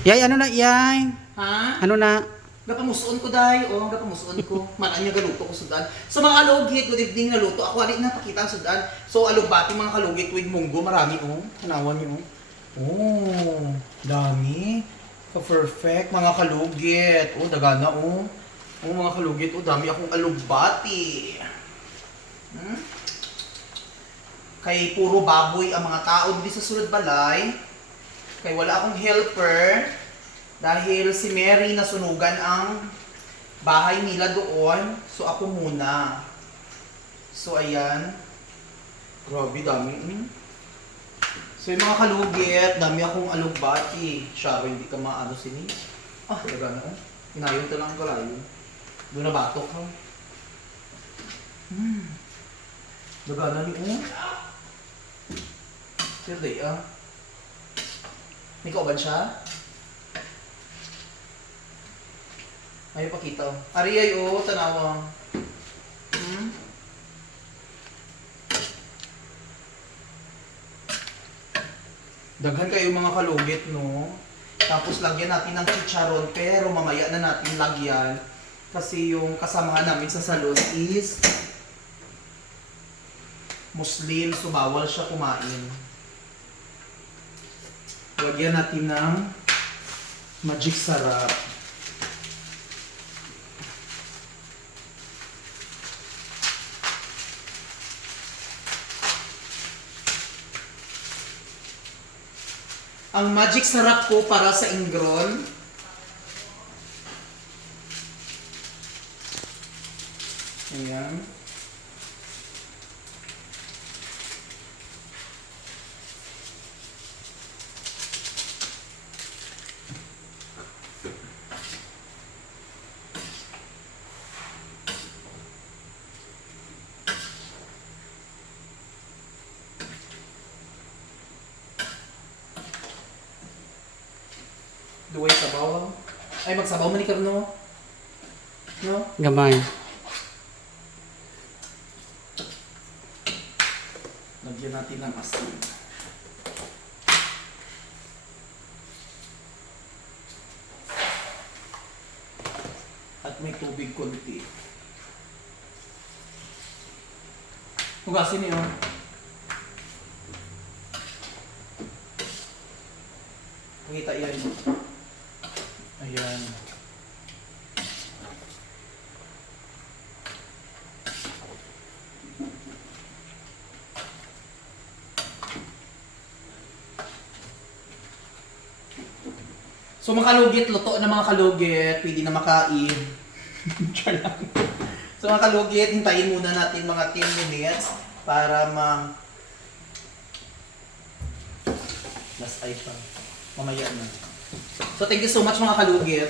Yay, ano na, yay? Ha? Ano na? Gapamusuon ko dahil, oh, gapamusuon ko. Malaan niya galuto ko sudan. Sa mga alugit, good evening na luto. Ako alin na pakita ang sudan. So, alugbati mga kalugit with munggo. Marami, oh. Tanawan niyo, oh. Oh, dami. Ka-perfect, mga kalugit. Oh, dagana, oh. Oh, mga kalugit, oh, dami akong alugbati. Hmm? Kay puro baboy ang mga tao dito sa Sulod Balay. Kay wala akong helper. Dahil si Mary nasunugan ang bahay nila doon. So ako muna. So ayan. Grabe, dami. Mm. So yung mga kalugit, dami akong alugbati. Siya, hindi ka maano sini. Ah, talaga na. Inayon to lang ko layo. Doon na batok ha. Hmm. Daga na ni oh. Sir day ah. May kauban siya? Ayaw pakita. Ari ay oh, tanawa. Hmm? Daghan kayo mga kalugit, no? Tapos lagyan natin ng chicharon, pero mamaya na natin lagyan. Kasi yung kasamahan namin sa salon is Muslim, so bawal siya kumain. Lagyan natin ng magic sarap. Ang magic sarap ko para sa ingron. Ayan. Duway sabaw. Ay, magsabaw man ni Karno. No? Gamay. Lagyan natin ng asin. At may tubig konti. Hugasin niyo. Pakita yan. Ayan. So mga kalugit, luto na mga kalugit, pwede na makain. Char lang. so mga kalugit, hintayin muna natin mga 10 minutes para ma... Last eye pa. Mamaya na. So thank you so much mga kalugit.